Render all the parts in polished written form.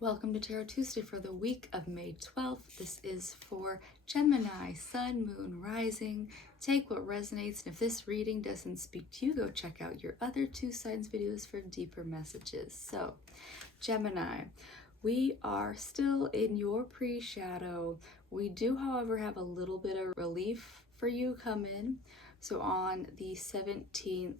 Welcome to Tarot Tuesday for the week of May 12th. This is for Gemini, Sun, Moon, Rising. Take what resonates, and if this reading doesn't speak to you, go check out your other two signs videos for deeper messages. So, Gemini, we are still in your pre-shadow. We do, however, have a little bit of relief for you come in. So on the 17th,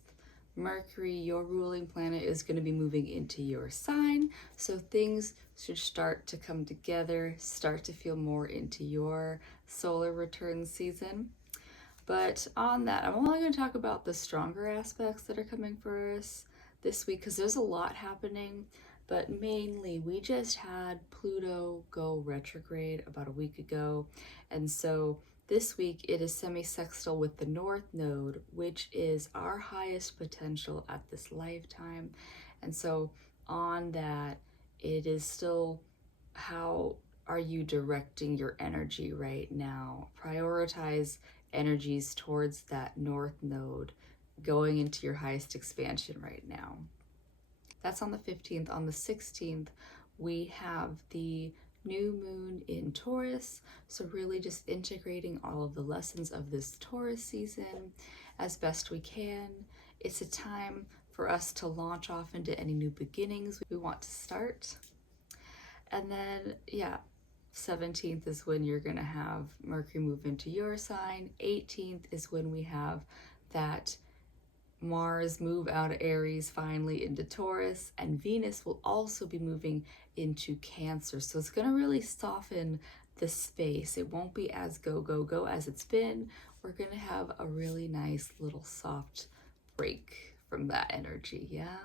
Mercury, your ruling planet, is going to be moving into your sign. So things should start to come together, start to feel more into your solar return season. But on that, I'm only going to talk about the stronger aspects that are coming for us this week because there's a lot happening. But mainly, we just had Pluto go retrograde about a week ago. And so this week, it is semi-sextile with the North Node, which is our highest potential at this lifetime. And so on that, it is still how are you directing your energy right now? Prioritize energies towards that North Node going into your highest expansion right now. That's on the 15th. On the 16th, we have the new moon in Taurus. So really just integrating all of the lessons of this Taurus season as best we can. It's a time for us to launch off into any new beginnings we want to start. And then, 17th is when you're going to have Mercury move into your sign. 18th is when we have that Mars move out of Aries finally into Taurus, and Venus will also be moving into Cancer. So it's going to really soften the space. It won't be as go, go, go as it's been. We're going to have a really nice little soft break from that energy, yeah?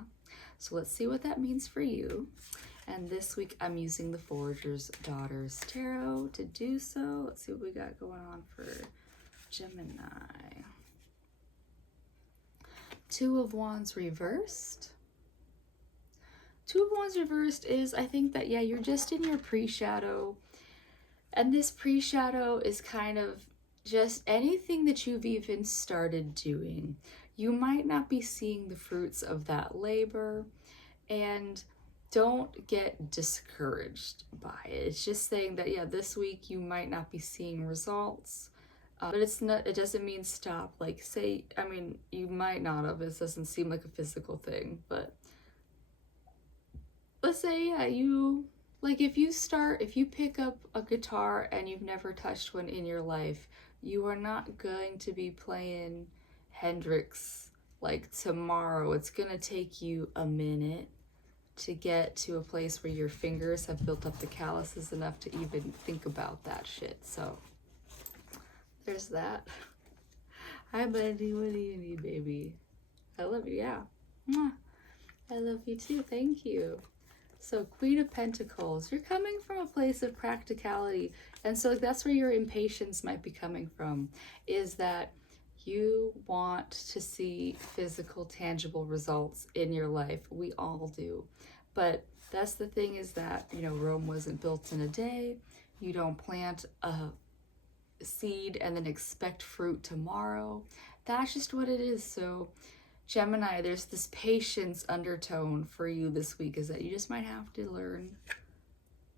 So let's see what that means for you. And this week I'm using the Forager's Daughters Tarot to do so. Let's see what we got going on for Gemini. Two of Wands reversed. Two of Wands reversed is, I think that, you're just in your pre-shadow. And this pre-shadow is kind of just anything that you've even started doing. You might not be seeing the fruits of that labor, and don't get discouraged by it. It's just saying that, this week you might not be seeing results. But it's not, it doesn't mean stop. Like you might not have, it doesn't seem like a physical thing, but let's say, if you pick up a guitar and you've never touched one in your life, you are not going to be playing Hendrix like tomorrow. It's gonna take you a minute to get to a place where your fingers have built up the calluses enough to even think about that shit. So there's that. Hi, buddy. What do you need, baby? I love you. Yeah. Mwah. I love you too. Thank you. So Queen of Pentacles, you're coming from a place of practicality. And so that's where your impatience might be coming from, is that you want to see physical, tangible results in your life. We all do. But that's the thing, is that, Rome wasn't built in a day. You don't plant a seed and then expect fruit tomorrow. That's just what it is. So Gemini, there's this patience undertone for you this week, is that you just might have to learn.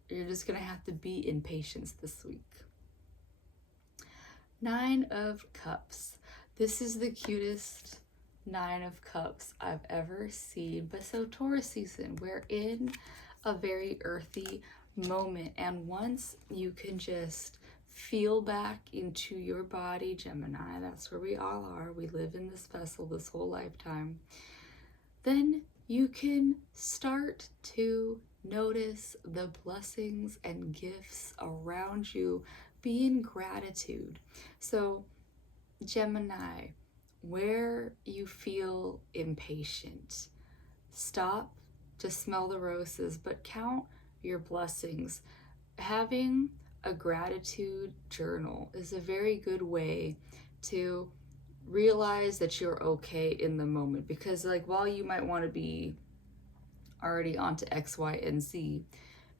You're just gonna have to be in patience this week. Nine of Cups. This is the cutest Nine of Cups I've ever seen. But so Taurus season, we're in a very earthy moment, and once you can just feel back into your body, Gemini, that's where we all are. We live in this vessel this whole lifetime. Then you can start to notice the blessings and gifts around you. Be in gratitude. So Gemini, where you feel impatient, stop to smell the roses, but count your blessings. Having a gratitude journal is a very good way to realize that you're okay in the moment, because while you might want to be already onto X, Y, and Z,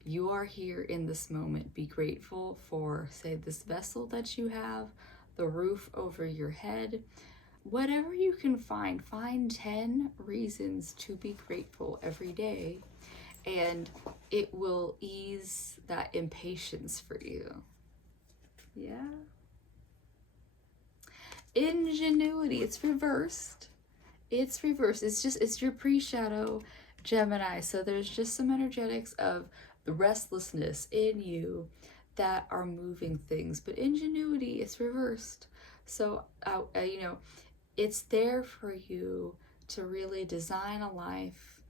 you are here in this moment. Be grateful for, say, this vessel that you have, the roof over your head, whatever you can find 10 reasons to be grateful every day. and it will ease that impatience for you. Yeah. Ingenuity, it's reversed. It's reversed. It's your pre-shadow Gemini. So there's just some energetics of the restlessness in you that are moving things. But ingenuity, it's reversed. So, it's there for you to really design a life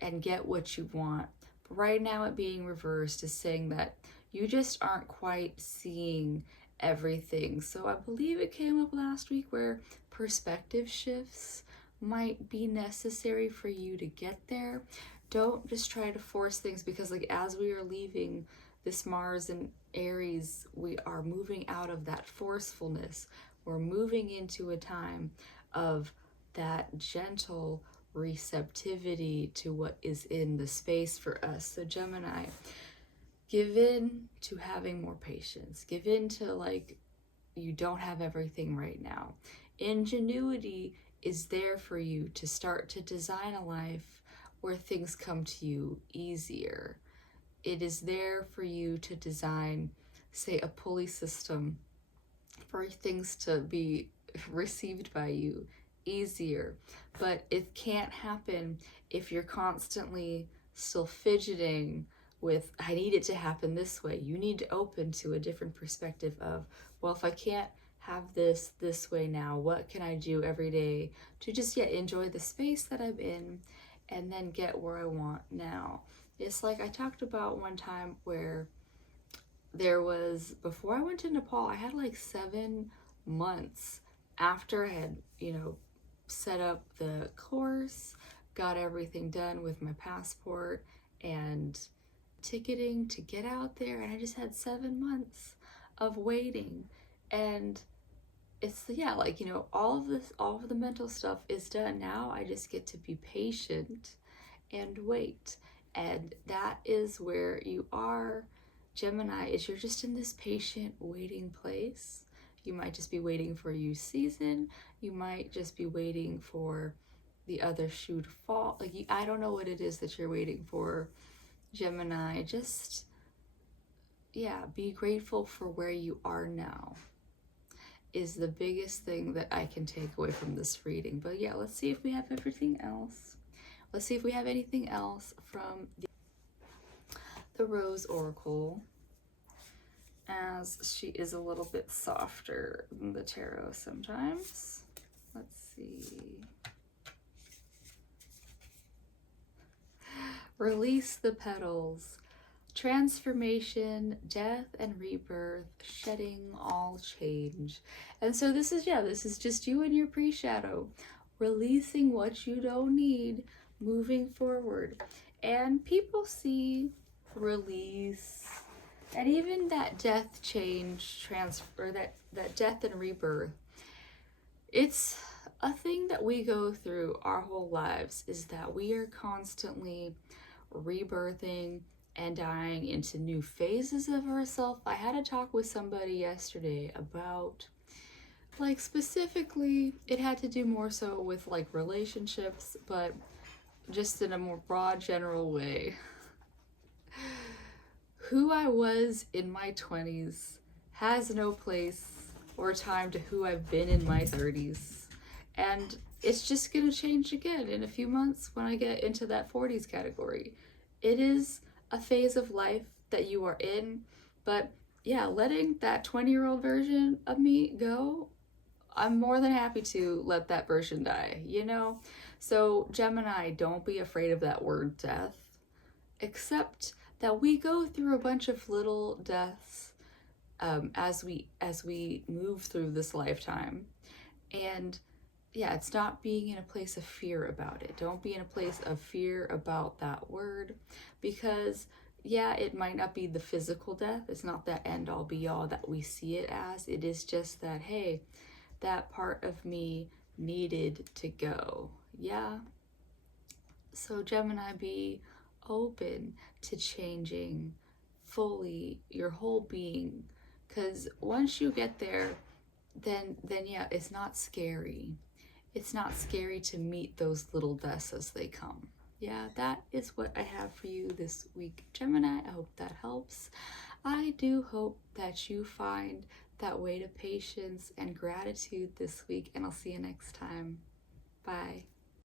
and get what you want. But right now, it being reversed is saying that you just aren't quite seeing everything. So I believe it came up last week where perspective shifts might be necessary for you to get there. Don't just try to force things, because like as we are leaving this Mars and Aries, we are moving out of that forcefulness. We're moving into a time of that gentle receptivity to what is in the space for us. So Gemini, give in to having more patience. Give in to like you don't have everything right now. Ingenuity is there for you to start to design a life where things come to you easier. It is there for you to design, say, a pulley system for things to be received by you easier. But it can't happen if you're constantly still fidgeting with, I need it to happen this way. You need to open to a different perspective of, well, if I can't have this way now, what can I do every day to just enjoy the space that I'm in and then get where I want now. It's like I talked about one time where there was, before I went to Nepal, I had like 7 months after I had, set up the course, got everything done with my passport and ticketing to get out there, and I just had 7 months of waiting. And it's all of the mental stuff is done. Now I just get to be patient and wait. And that is where you are, Gemini, is you're just in this patient waiting place. You might just be waiting for your season. You might just be waiting for the other shoe to fall. I don't know what it is that you're waiting for, Gemini. Just, be grateful for where you are now is the biggest thing that I can take away from this reading. But let's see if we have everything else. Let's see if we have anything else from the Rose Oracle, as she is a little bit softer than the tarot sometimes. Let's see. Release the petals. Transformation, death and rebirth, shedding all change. And so this is just you and your pre-shadow, releasing what you don't need, moving forward. And people see release and even that death change, transfer, that death and rebirth. It's a thing that we go through our whole lives, is that we are constantly rebirthing and dying into new phases of ourselves. I had a talk with somebody yesterday about, specifically, it had to do more so with, relationships, but just in a more broad, general way. Who I was in my 20s has no place or time to who I've been in my 30s. And it's just going to change again in a few months when I get into that 40s category. It is a phase of life that you are in, but letting that 20-year-old version of me go, I'm more than happy to let that version die, So Gemini, don't be afraid of that word death, except that we go through a bunch of little deaths as we move through this lifetime. And it's not being in a place of fear about it. Don't be in a place of fear about that word, because it might not be the physical death. It's not that end all be all that we see it as. It is just that, hey, that part of me needed to go. So Gemini, be open to changing fully your whole being, because once you get there, then it's not scary. It's not scary to meet those little deaths as they come. yeah, that is what I have for you this week, Gemini. I hope that helps. I do hope that you find that way to patience and gratitude this week, and I'll see you next time. Bye.